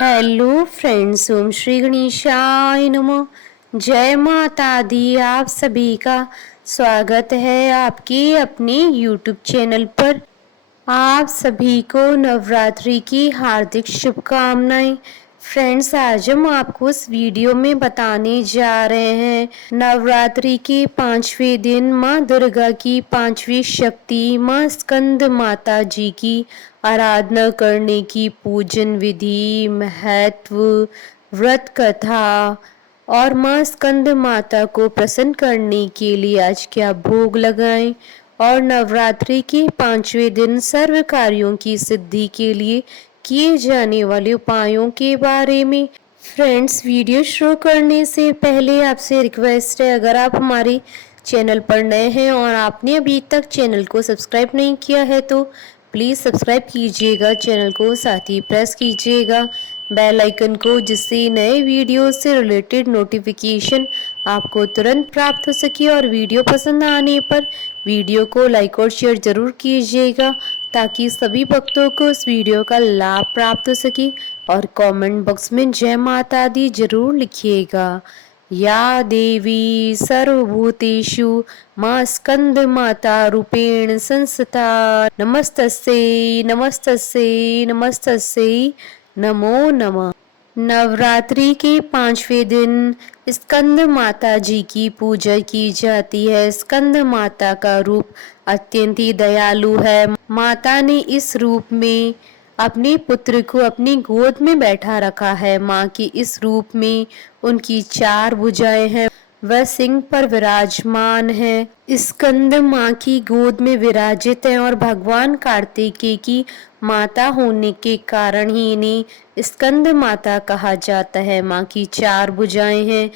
Hello friends, ओम श्री गणेशाय नमः। जय माता दी। आप सभी का स्वागत है आपके अपने यूट्यूब चैनल पर। आप सभी को नवरात्रि की हार्दिक शुभकामनाएं। फ्रेंड्स, आज हम आपको इस वीडियो में बताने जा रहे हैं नवरात्रि के 5वें दिन माँ दुर्गा की 5वीं शक्ति माँ स्कंद माता जी की आराधना करने की पूजन विधि, महत्व, व्रत कथा और माँ स्कंद माता को प्रसन्न करने के लिए आज क्या भोग लगाएं और नवरात्रि के 5वें दिन सर्व कार्यों की सिद्धि के लिए किए जाने वाले उपायों के बारे में। फ्रेंड्स, वीडियो शुरू करने से पहले आपसे रिक्वेस्ट है, अगर आप हमारे चैनल पर नए हैं और आपने अभी तक चैनल को सब्सक्राइब नहीं किया है तो प्लीज़ सब्सक्राइब कीजिएगा चैनल को, साथ ही प्रेस कीजिएगा बेल आइकन को, जिससे नए वीडियो से रिलेटेड नोटिफिकेशन आपको तुरंत प्राप्त हो सके। और वीडियो पसंद आने पर वीडियो को लाइक और शेयर ज़रूर कीजिएगा ताकि सभी भक्तों को इस वीडियो का लाभ प्राप्त हो सके। और कमेंट बॉक्स में जय माता दी जरूर लिखिएगा। या देवी सर्वभूतेषु माँ स्कंद माता रूपेण संस्था नमस्तस्यै नमस्तस्यै नमस्तस्यै नमो नमः। नवरात्रि के 5वें दिन स्कंद माता जी की पूजा की जाती है। स्कंद माता का रूप अत्यंत ही दयालु है। माता ने इस रूप में अपने पुत्र को अपनी गोद में बैठा रखा है। माँ के इस रूप में उनकी 4 भुजाएं हैं, वह सिंह पर विराजमान है। स्कंद माँ की गोद में विराजित है और भगवान कार्तिकेय की माता होने के कारण ही इन्हें स्कंद माता कहा जाता है। माँ की 4 भुजाएं हैं।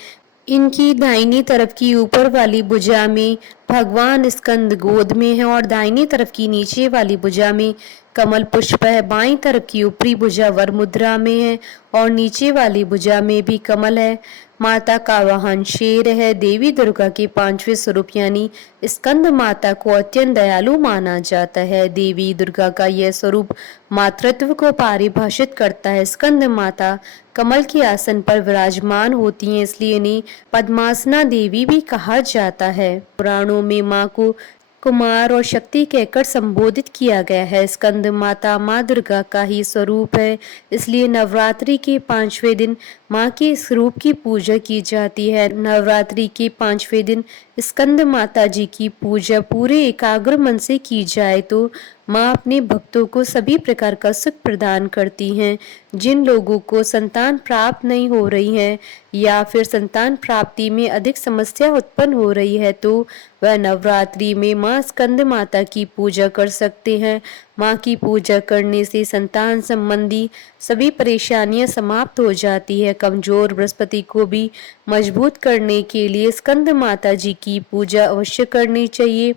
इनकी दाहिनी तरफ की ऊपर वाली भुजा में भगवान स्कंद गोद में है और दाहिनी तरफ की नीचे वाली भुजा में कमल पुष्प है। बाईं तरफ की ऊपरी भुजा वर मुद्रा में है और नीचे वाली भुजा में भी कमल है। माता का वाहन शेर है। देवी दुर्गा के 5वें स्वरूप यानी स्कंद माता को अत्यंत दयालु माना जाता है। देवी दुर्गा का यह स्वरूप मातृत्व को परिभाषित करता है। स्कंद माता कमल के आसन पर विराजमान होती हैं, इसलिए इन्हें पद्मासना देवी भी कहा जाता है। पुराणों में माँ को कुमार और शक्ति कहकर संबोधित किया गया है। स्कंद माता माँ दुर्गा का ही स्वरूप है, इसलिए नवरात्रि के 5वें दिन माँ के इस रूप की पूजा की जाती है। नवरात्रि के 5वें दिन स्कंद माता जी की पूजा पूरे एकाग्र मन से की जाए तो माँ अपने भक्तों को सभी प्रकार का सुख प्रदान करती हैं। जिन लोगों को संतान प्राप्त नहीं हो रही है या फिर संतान प्राप्ति में अधिक समस्या उत्पन्न हो रही है तो वह नवरात्रि में माँ स्कंद माता की पूजा कर सकते हैं। माँ की पूजा करने से संतान संबंधी सभी परेशानियां समाप्त हो जाती है। कमजोर बृहस्पति को भी मजबूत करने के लिए स्कंद माता जी की पूजा अवश्य करनी चाहिए।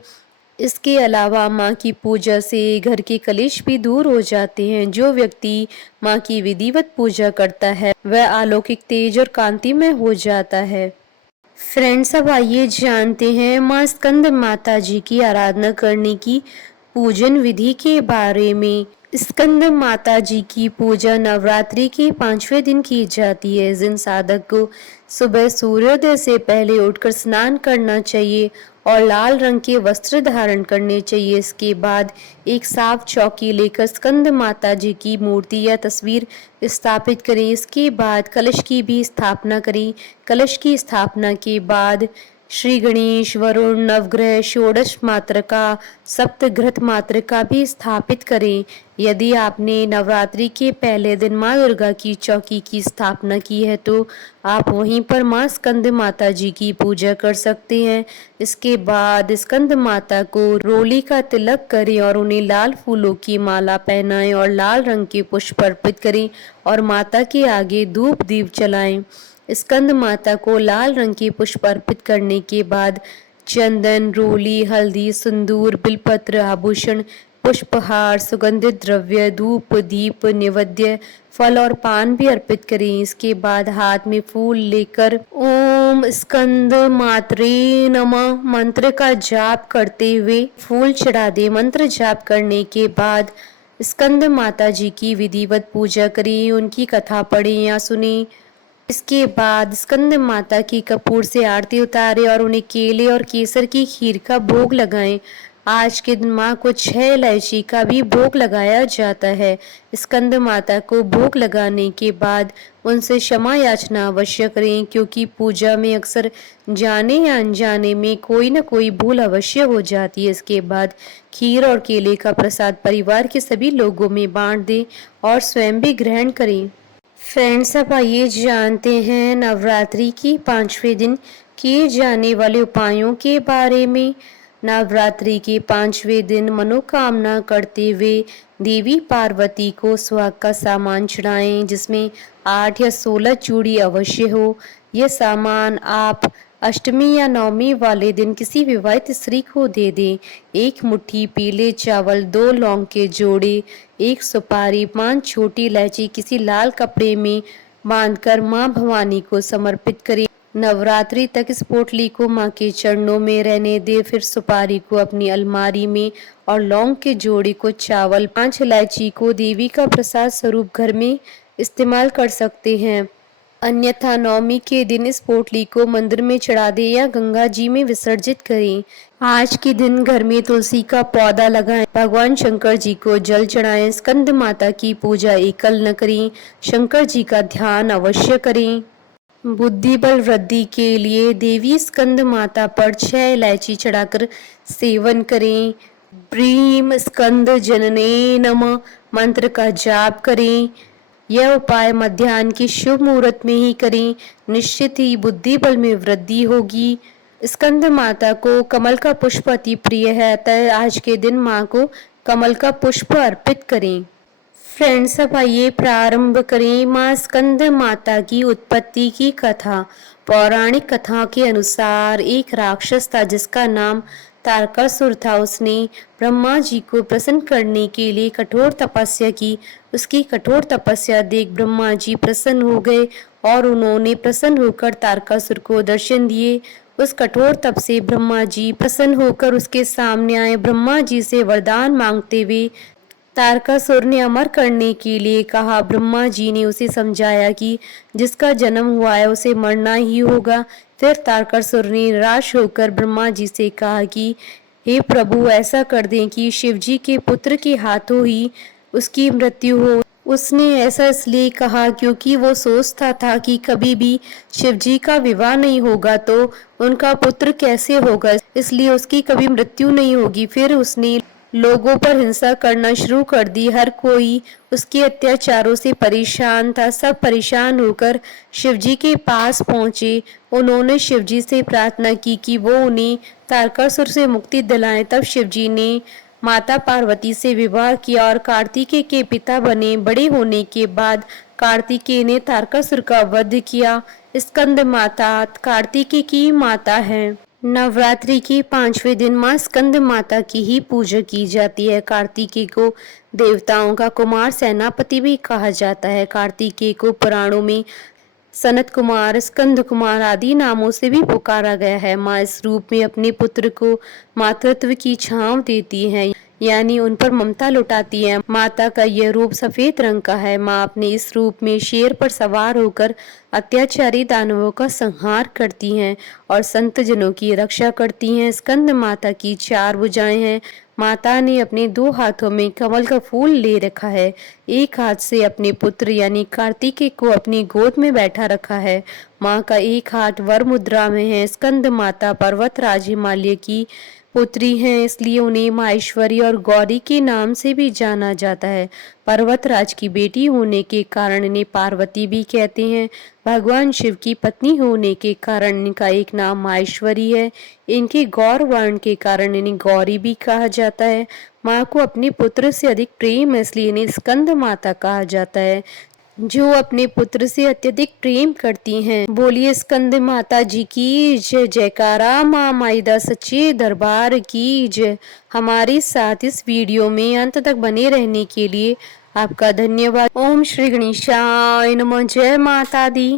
इसके अलावा माँ की पूजा से घर के कलेश भी दूर हो जाते हैं। जो व्यक्ति माँ की विधिवत पूजा करता है वह अलौकिक तेज और कांतिमय हो जाता है। फ्रेंड्स, अब आइए जानते हैं माँ स्कंद माता जी की आराधना करने की पूजन विधि के बारे में। स्कंद माता जी की पूजा नवरात्रि के 5वें दिन की जाती है। जिन साधक को सुबह सूर्योदय से पहले उठकर स्नान करना चाहिए और लाल रंग के वस्त्र धारण करने चाहिए। इसके बाद एक साफ चौकी लेकर स्कंद माता जी की मूर्ति या तस्वीर स्थापित करें। इसके बाद कलश की भी स्थापना करें। कलश की स्थापना के बाद श्री गणेश, वरुण, नवग्रह, षोडश मातृका, सप्तघृत मातृका भी स्थापित करें। यदि आपने नवरात्रि के पहले दिन माँ दुर्गा की चौकी की स्थापना की है तो आप वहीं पर माँ स्कंद माता जी की पूजा कर सकते हैं। इसके बाद स्कंद माता को रोली का तिलक करें और उन्हें लाल फूलों की माला पहनाएं और लाल रंग के पुष्प अर्पित करें और माता के आगे धूप दीप जलाएं। स्कंद माता को लाल रंग के पुष्प अर्पित करने के बाद चंदन, रोली, हल्दी, सिंदूर, बिलपत्र, आभूषण, पुष्पहार, सुगंधित द्रव्य, धूप, दीप, नैवेद्य, फल और पान भी अर्पित करें। इसके बाद हाथ में फूल लेकर ओम स्कंद मात्रे नमः मंत्र का जाप करते हुए फूल चढ़ा दे। मंत्र जाप करने के बाद स्कंद माता जी की विधिवत पूजा करें, उनकी कथा पढ़ें या सुने। इसके बाद स्कंद माता की कपूर से आरती उतारें और उन्हें केले और केसर की खीर का भोग लगाएं। आज के दिन माँ को 6 इलायची का भी भोग लगाया जाता है। स्कंद माता को भोग लगाने के बाद उनसे क्षमा याचना अवश्य करें, क्योंकि पूजा में अक्सर जाने या अनजाने में कोई न कोई भूल अवश्य हो जाती है। इसके बाद खीर और केले का प्रसाद परिवार के सभी लोगों में बांट दें और स्वयं भी ग्रहण करें। फ्रेंड्स, अब आइए जानते हैं नवरात्रि की 5वें दिन किए जाने वाले उपायों के बारे में। नवरात्रि के 5वें दिन मनोकामना करते हुए देवी पार्वती को सुहाग का सामान चढ़ाएं, जिसमें 8 या 16 चूड़ी अवश्य हो। यह सामान आप अष्टमी या नवमी वाले दिन किसी विवाहित स्त्री को दे दें। 1 मुट्ठी पीले चावल, 2 लौंग के जोड़े, 1 सुपारी, 5 छोटी इलायची किसी लाल कपड़े में बांधकर मां भवानी को समर्पित करें। नवरात्रि तक इस पोटली को मां के चरणों में रहने दे। फिर सुपारी को अपनी अलमारी में और लौंग के जोड़े को चावल, 5 इलायची को देवी का प्रसाद स्वरूप घर में इस्तेमाल कर सकते हैं। अन्यथा नवमी के दिन इस पोटली को मंदिर में चढ़ा दें या गंगा जी में विसर्जित करें। आज के दिन घर में तुलसी का पौधा लगाएं, भगवान शंकर जी को जल चढ़ाएं। स्कंद माता की पूजा एकल न करें, शंकर जी का ध्यान अवश्य करें। बुद्धि बल वृद्धि के लिए देवी स्कंद माता पर 6 इलायची चढ़ाकर सेवन करें। ब्रीम स्कंद जनने नमः मंत्र का जाप करें। यह उपाय मध्याह्न के शुभ मुहूर्त में ही करें, निश्चित ही बुद्धि बल में वृद्धि होगी। स्कंद माता को कमल का पुष्प अति प्रिय है, अतः आज के दिन माँ को कमल का पुष्प अर्पित करें। फ्रेंड्स, अब आइए प्रारंभ करें माँ स्कंद माता की उत्पत्ति की कथा। पौराणिक कथा के अनुसार एक राक्षस था जिसका नाम तारकासुर था। उसने ब्रह्मा जी को प्रसन्न करने के लिए कठोर तपस्या की। उसकी कठोर तपस्या देख ब्रह्मा जी प्रसन्न हो गए और उन्होंने प्रसन्न होकर तारकासुर को दर्शन दिए। उस कठोर तप से ब्रह्मा जी प्रसन्न होकर उसके सामने आए। ब्रह्मा जी से वरदान मांगते हुए तारकासुर ने अमर करने के लिए कहा। ब्रह्मा जी ने उसे समझाया कि जिसका जन्म हुआ है उसे मरना ही होगा। फिर तारकासुर ने निराश होकर ब्रह्मा जी से कहा कि हे प्रभु, ऐसा कर दें कि शिवजी के पुत्र के हाथों ही उसकी मृत्यु हो। उसने ऐसा इसलिए कहा क्योंकि वो सोचता था कि कभी भी शिवजी का विवाह नहीं होगा तो उनका पुत्र कैसे होगा, इसलिए उसकी कभी मृत्यु नहीं होगी। फिर उसने लोगों पर हिंसा करना शुरू कर दी। हर कोई उसके अत्याचारों से परेशान था। सब परेशान होकर शिवजी के पास पहुंचे। उन्होंने शिवजी से प्रार्थना की कि वो उन्हें तारकासुर से मुक्ति दिलाएं। तब शिवजी ने माता पार्वती से विवाह किया और कार्तिकेय के पिता बने। बड़े होने के बाद कार्तिकेय ने तारकासुर का वध किया। स्कंद माता कार्तिकेय की माता है। नवरात्रि के 5वें दिन माँ स्कंद माता की ही पूजा की जाती है। कार्तिकेय को देवताओं का कुमार सेनापति भी कहा जाता है। कार्तिकेय को पुराणों में सनत कुमार, स्कंद कुमार आदि नामों से भी पुकारा गया है। माँ इस रूप में अपने पुत्र को मातृत्व की छांव देती है, यानी उन पर ममता लुटाती है। माता का यह रूप सफेद रंग का है। माँ अपने इस रूप में शेर पर सवार होकर अत्याचारी दानवों का संहार करती हैं और संत जनों की रक्षा करती हैं। स्कंद माता की 4 भुजाएं हैं। माता ने अपने 2 हाथों में कमल का फूल ले रखा है। एक हाथ से अपने पुत्र यानी कार्तिकेय को अपनी गोद में बैठा रखा है। माँ का एक हाथ वर मुद्रा में है। स्कंद माता पर्वतराज हिमालय की पुत्री हैं, इसलिए उन्हें माहेश्वरी और गौरी के नाम से भी जाना जाता है। पर्वतराज की बेटी होने के कारण इन्हें पार्वती भी कहते हैं। भगवान शिव की पत्नी होने के कारण इनका एक नाम माहेश्वरी है। इनके गौर वर्ण के कारण इन्हें गौरी भी कहा जाता है। माँ को अपने पुत्र से अधिक प्रेम है, इसलिए इन्हें स्कंद माता कहा जाता है, जो अपने पुत्र से अत्यधिक प्रेम करती हैं। बोलिए स्कंद माता जी की जय। जयकारा माँ माईदा सच्चे दरबार की जय। हमारे साथ इस वीडियो में अंत तक बने रहने के लिए आपका धन्यवाद। ओम श्री गणेशाय नमः। जय माता दी।